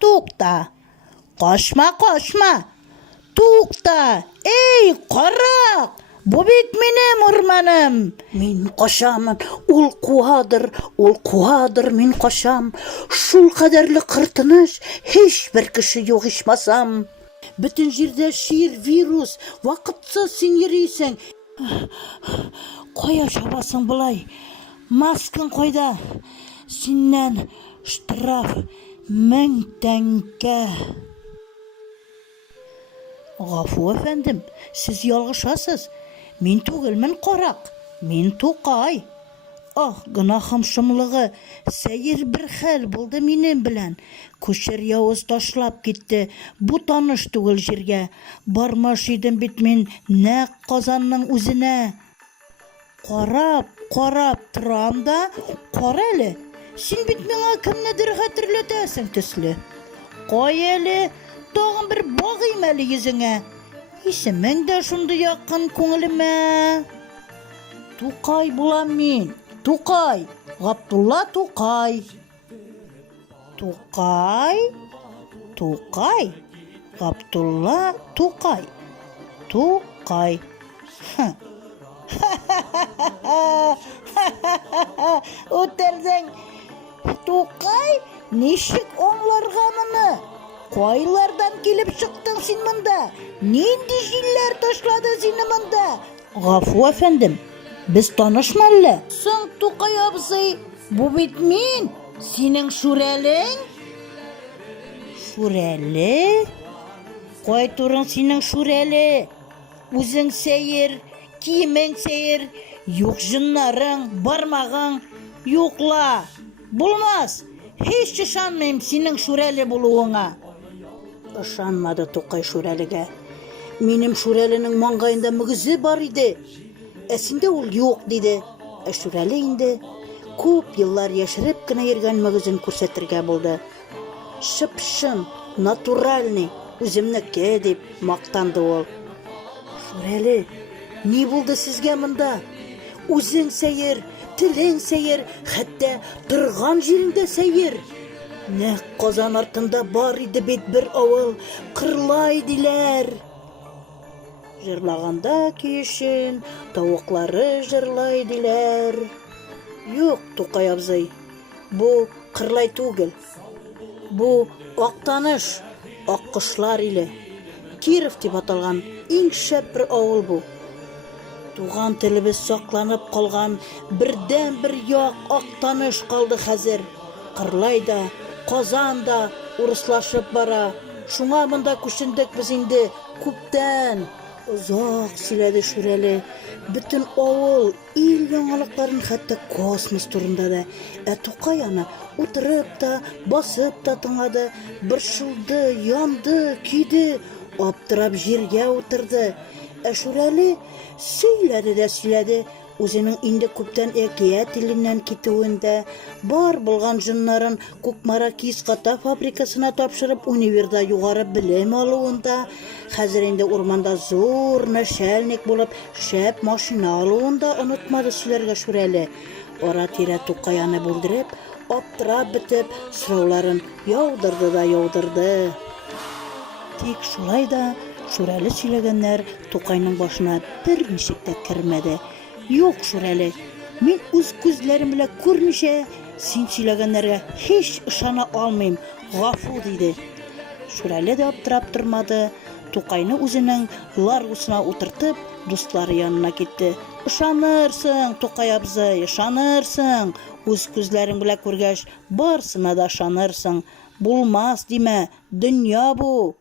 Tukta, koşma. Tukta, ey qarak, bu bit benim ormanım. Min koşamın, ol kuadır min koşam. Şul kadarlı kırtınış, hiçbir kişi yok içmasam. Bütün jirde şiir, virüs, vakitsiz sen yeriysen. Koya şabasın bulay, maskın koyda. Sinden ştraf 1000 tenge. Gafu efendim, siz yalgışasız. Min tugilmin qarak, min Tukay. Ah, günahım şımlığı, seyir bir hal buldu minin bilen. Kuşer Yavuz taşlap gitti, bu tanış tugil jirge. Barmaş idim bitmin, ne kazanның üzine. Qarab turam da, qarali. Sen bitmine kimnedir hatırlatasın tüslü. Qoy eli, tağın bir bağayım eli yüzüne. İsmin de şundu yakın ko'nglime. Tukay bulam min. Tukay. Abdullah Tukay. Tukay. Abdullah Tukay. Tukay. Oterdin. Tukay, nişik onlargamını? Koylardan gelip çıktın sen mında? Nindi jiller taşladı seni mında? Gafu efendim, biz tanışmalı. Sen Tukay abzay, bu bitmin. Senin şurelin? Şureli? Koy turun senin şureli. Uzun seyir, kiyemen seyir. Yok jınların, barmağın, yokla. Bulmaz. Hiç ışanmayım senin şureli buluğuna. Işanmadı Tukay şureliге. Benim şurelinin mangayında mıgızı var idi. Esinde ol yok dedi. Şureli indi. Көп yıllar yaşarıp kına yergen mıgızını көрсетірге buldu. Şıpşın, naturalni, üzümnükke deyip maqtandı ol. Şureli, ne buldu sizge mında? Uzun seyir, tilin seyir, hatta тұрған жерinde seyir. Ne kazan artında var idi bit bir avıl, kırlaydiler. Jırlaganda kişin, tavukları jırlaydiler. Yok Tukay abzay, bu kırlay tugil. Bu Aktaныш, Akkışlar ile. Kirov deb atalgan eng şep bir avıl bu. Tuğan tilimiz saklanıp kalgan birden bir yok Aktaныш kaldı hazır. Kırlayda, Kazanda uruslaşıp bara. Şuna bunda kuşunduk biz indi kupten. Uzak siledi şureli. Bütün avul, il yangalıkların hatta kosmos turunda da. Tukay ana oturup da, basıp da tınladı. Bir şıldı, yandı, kiydi. Aptırap jirge oturdu. Şureli söyledi. Өзінің indi көптен әкия тілінен кетуінде бар болған жыннарын Көкмара киіз қата фабрикасына тапшырып универда юғары білім алуында, қазір енді орманда зор начальник болып шәп машина алуында ұнытмады сөйлерге шүрәлі. Ора тирә Tukayаны бүлдіріп, аптырап бітіп, сұрауларын яудырды. Тек шулай да шүрәлі сөйлегенлер Tukayның башына бір нишек тә кірмәді. Yok şureli, men öz gözlerim bile görmüşe, sen söylegenlerge hiç ışana almayayım, gafu dedi. Şureli de aptırap durmadı, Tukayını özünün largusuna oturtup, dostları yanına gitti. Işanırsın Tukay abzay, ışanırsın, öz gözlerim bile görgeç, barsına da ışanırsın. Bulmaz deme, dünya bu.